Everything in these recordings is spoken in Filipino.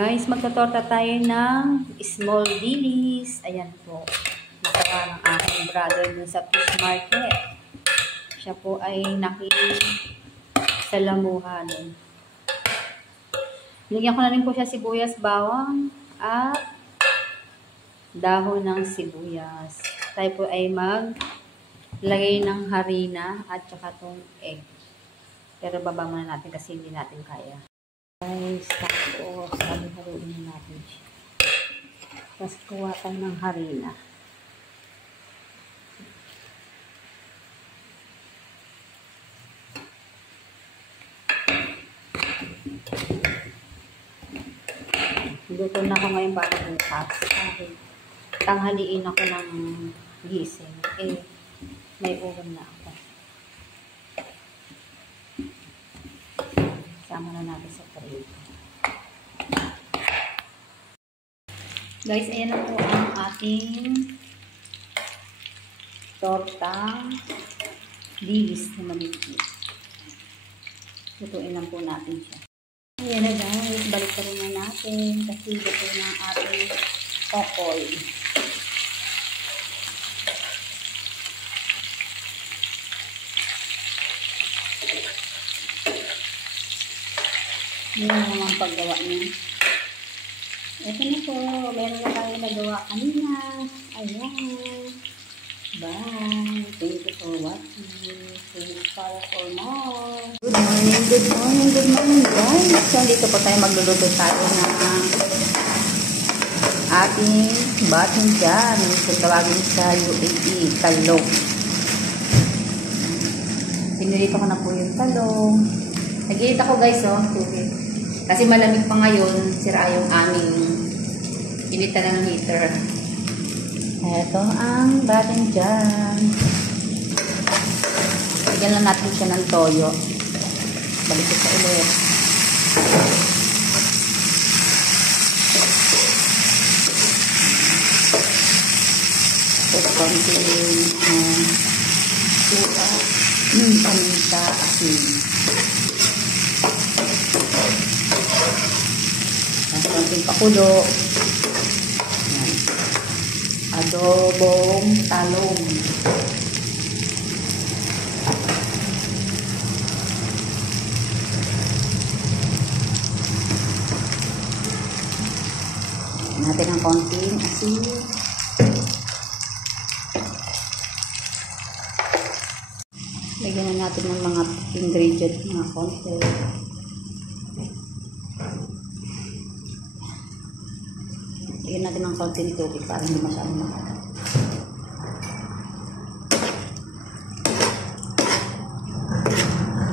Guys, magtotorta tayo ng small dilis. Ayan po. Nakuha ng aking brother dun sa fish market. Siya po ay nakisalamuha dun. Nilagyan ko na rin po siya sibuyas, bawang, at dahon ng sibuyas. Tayo po ay maglagay ng harina at saka tong egg. Pero baba muna natin kasi hindi natin kaya. Guys, tapos haluin natin siya. Tapos kuha tayo ng harina. Luto na ako ngayon para bukas. Tanghaliin ako ng gising. May ulam na ako. Sama na natin sa tray. Guys, ayan na po ang ating tortang dilis na maliliit. Lutuin lang po natin siya. Ayan na guys, balik pa rin na natin kasi luto na ang ating tokoy. Ayan naman paggawa niya. Ito na po, meron na tayo nagawa kanina. Ayan. Bye. Thank you for watching. Please follow for more. Good morning guys. So, dito po tayo magluluto tayo ng ating batinjan. Kung tawagin sa UAE, talong. Pinilito ko na po yung talong. Nag-iit ako guys, oh. Kasi malamig pa ngayon, sira yung aming initan ng heater. Ito ang batinjan. Lagyan lang natin siya ng toyo. Balik ko sa ulit. Tapos konting suka, paminta, asin. Konting pakulo. Ayan. Adobong talong. Natin ang konting asin. Lagyan na natin ng mga ingredient na konti. Lagyan natin ng konting tubig para hindi masyadong makalat.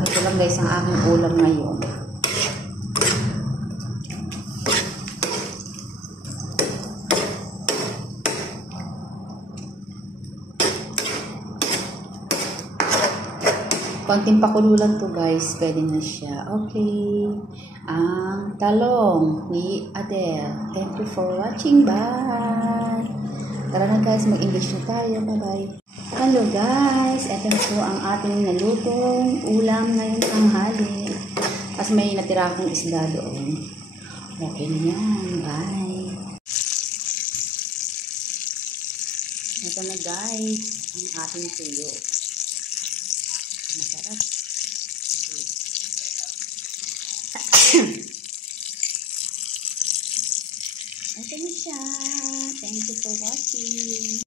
Ito lang guys ang aking ulam ngayon. Konting pakulo lang to guys, pwede na siya. Okay. Ang talong ni Adele. Thank you for watching. Bye! Tara na guys, mag-English na tayo. Bye-bye. Hello guys, ito na po ang ating nalutong ulam ngayong tanghali. Tapos may natira akong isda doon. Okay na yan. Bye! Ito na guys, ang ating tuyo. Masarap. Ito na siya. Thank you for watching.